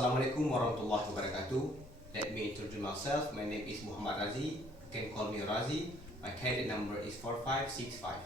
Assalamualaikum warahmatullahi wabarakatuh. Let me introduce myself. My name is Muhammad Razi. You can call me Razi. My credit number is 4565.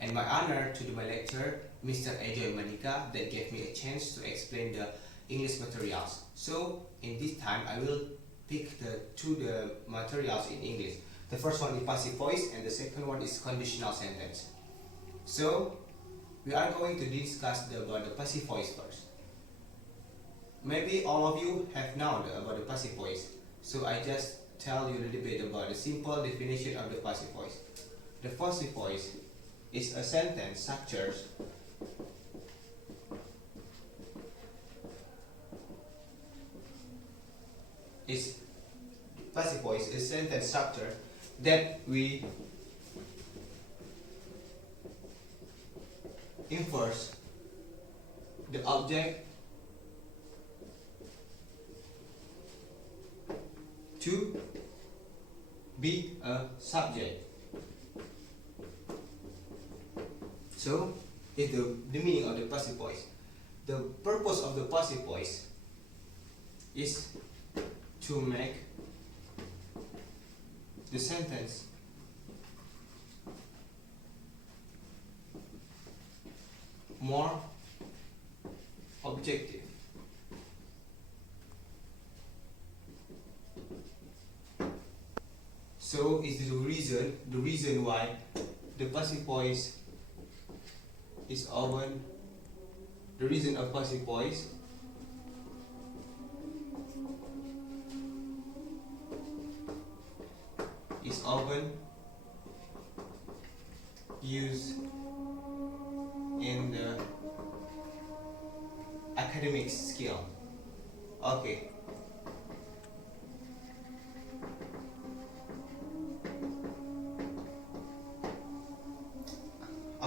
And my honor to do my lecture, Mr. Ejoy Madika, that gave me a chance to explain the English materials. So in this time, I will pick the materials in English. The first one is passive voice, and the second one is conditional sentence. So we are going to discuss about the passive voice first. Maybe all of you have known about the passive voice, so I just tell you a little bit about the simple definition of the passive voice. The passive voice is a sentence structure that we inverse the object to be a subject. So, is the meaning of the passive voice. The purpose of the passive voice is to make the sentence more objective. So is the reason why the passive voice is often the reason of passive voice is often used in the academic skill. Okay.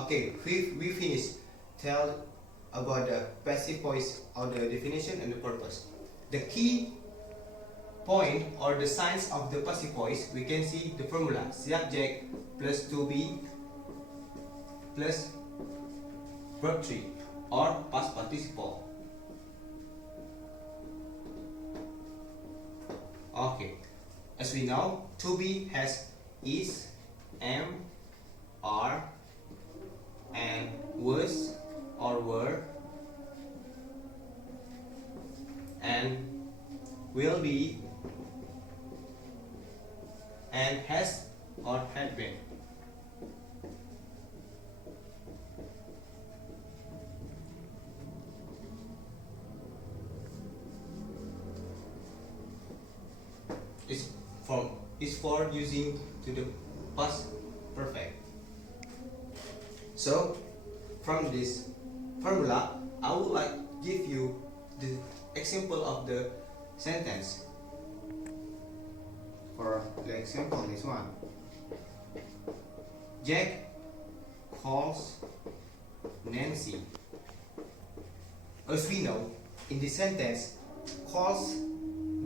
Okay, we finished tell about the passive voice or the definition and the purpose. The key point or the signs of the passive voice, we can see the formula subject plus to be plus verb 3 or past participle. Okay, as we know, to be has is, am, are, and was or were, and will be, and has or had been. Is for using to the past perfect. So from this formula, I would like to give you the example of the sentence. For the example, this one. Jack calls Nancy. As we know, in this sentence, calls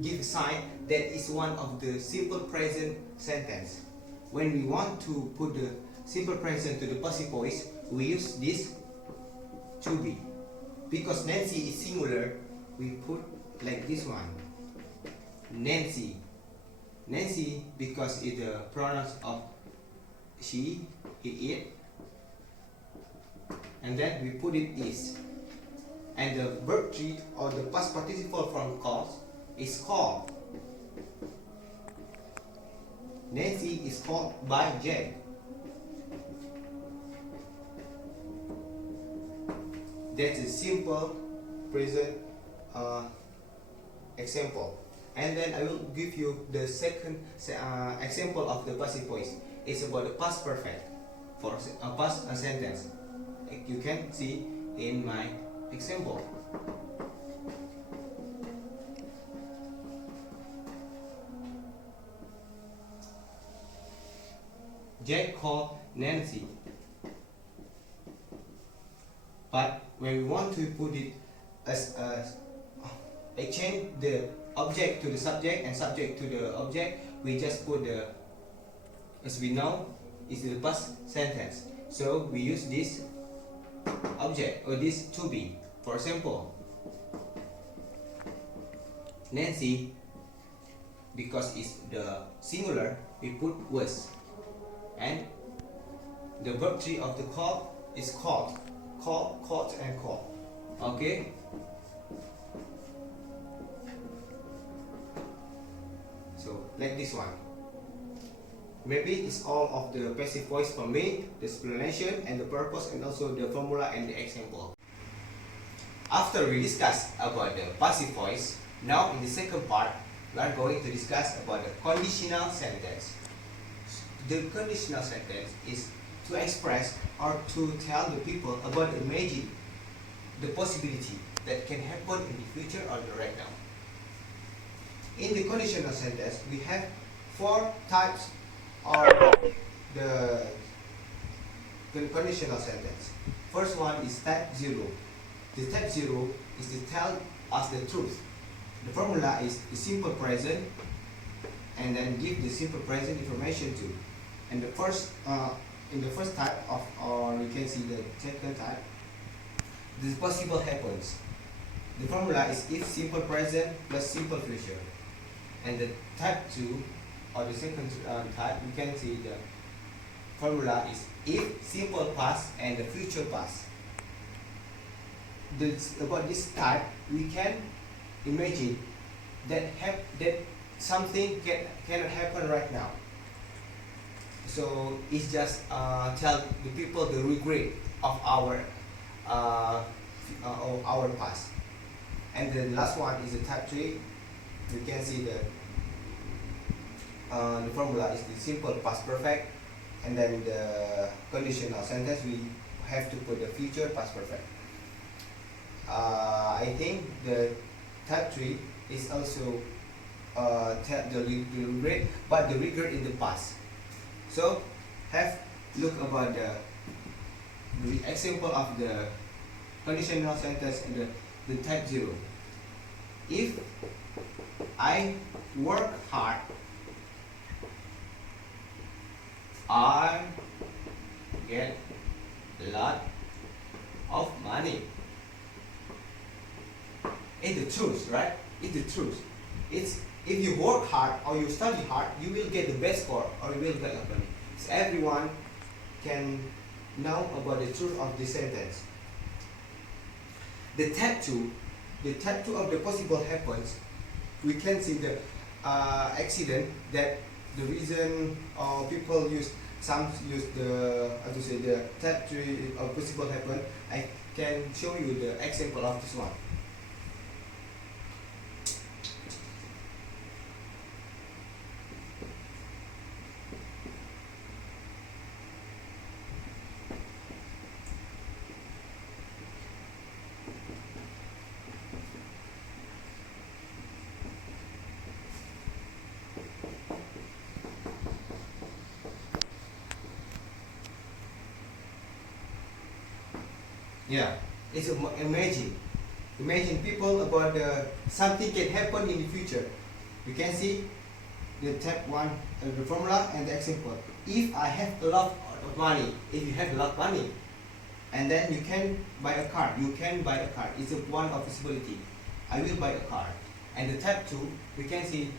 give a sign that is one of the simple present sentence. When we want to put the simple present to the passive voice, we use this to be. Because Nancy is singular, we put like this one. Nancy. Nancy because it's the pronouns of she, he, it. And then we put it is. And the verb 3 or the past participle from calls is called. Nancy is called by Jack. That's a simple present example. And then I will give you the second example of the passive voice. It's about the past perfect for a past sentence. You can see in my example. Jack called Nancy. But when we want to put it as exchange the object to the subject and subject to the object, we just put the, as we know, is the past sentence. So we use this object or this to be. For example, Nancy, because it's the singular, we put was. And the verb tree of the call is called, caught, and called. Okay. So like this one. Maybe it's all of the passive voice from me, the explanation and the purpose, and also the formula and the example. After we discuss about the passive voice, now in the second part, we are going to discuss about the conditional sentence. The conditional sentence is to express or to tell the people about imagine the possibility that can happen in the future or the right now. In the conditional sentence, we have four types of the conditional sentence. First one is type 0. The type 0 is to tell us the truth. The formula is the simple present and then give the simple present information to. And the first in the first type of, or you can see the second type, the possible happens. The formula is if simple present plus simple future. And the type 2 or the second type, you can see the formula is if simple past and the future past. About this type, we can imagine that something cannot happen right now. So it's just tell the people the regret of our past. And the last one is the type 3. You can see the formula is the simple past perfect, and then the conditional sentence we have to put the future past perfect. I think the type 3 is also the regret, but the regret in the past. So have look about the example of the conditional sentence in the type 0. If I work hard, I get a lot of money. It's the truth, right? It's the truth. It's if you work hard or you study hard, you will get the best score or you will get a money. So everyone can know about the truth of this sentence. The type 2 of the possible happens. We can see the accident that the reason people use the the type 3 of possible happen. I can show you the example of this one. Yeah, it's imagine people about something can happen in the future. You can see the type 1 the formula and the example. If I have a lot of money, if you have a lot of money, and then you can buy a car. You can buy a car. It's one of possibility. I will buy a car. And the type 2, we can see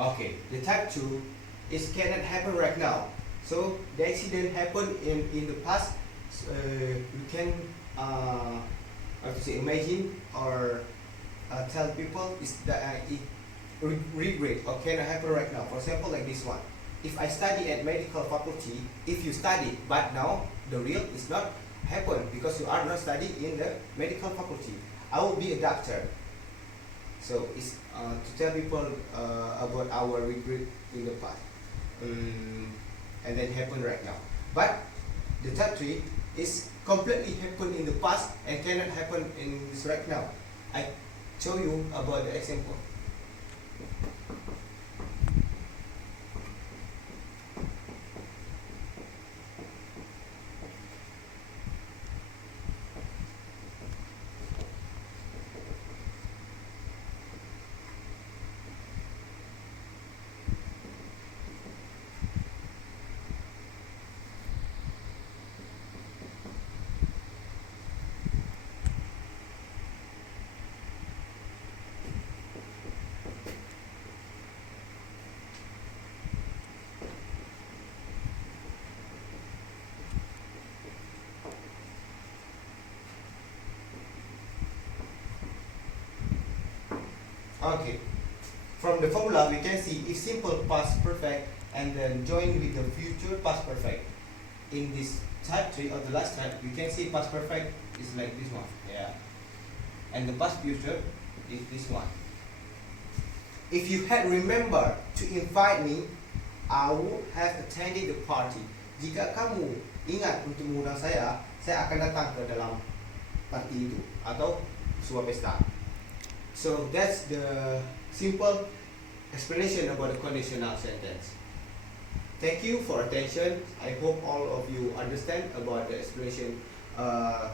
okay, the type 2 is cannot happen right now. So the accident happened in the past. You can imagine or tell people is that it regret or cannot happen right now. For example, like this one. If I study at medical faculty, if you study, but now the real is not happen because you are not studying in the medical faculty. I will be a doctor. So it's to tell people about our regret in the past, and then happen right now. But the type 3 is completely happen in the past and cannot happen in this right now. I show you about the example. Okay. From the formula, we can see if simple past perfect and then join with the future past perfect. In this type 3 or the last type, we can see past perfect is like this one. Yeah. And the past future is this one. If you had remembered to invite me, I would have attended the party. Jika kamu ingat untuk mengundang saya akan datang ke dalam parti itu atau sebuah pesta. So that's the simple explanation about the conditional sentence. Thank you for attention. I hope all of you understand about the explanation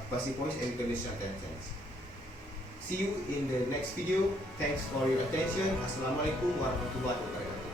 passive voice and conditional sentence. See you in the next video. Thanks for your attention. Assalamualaikum warahmatullahi wabarakatuh.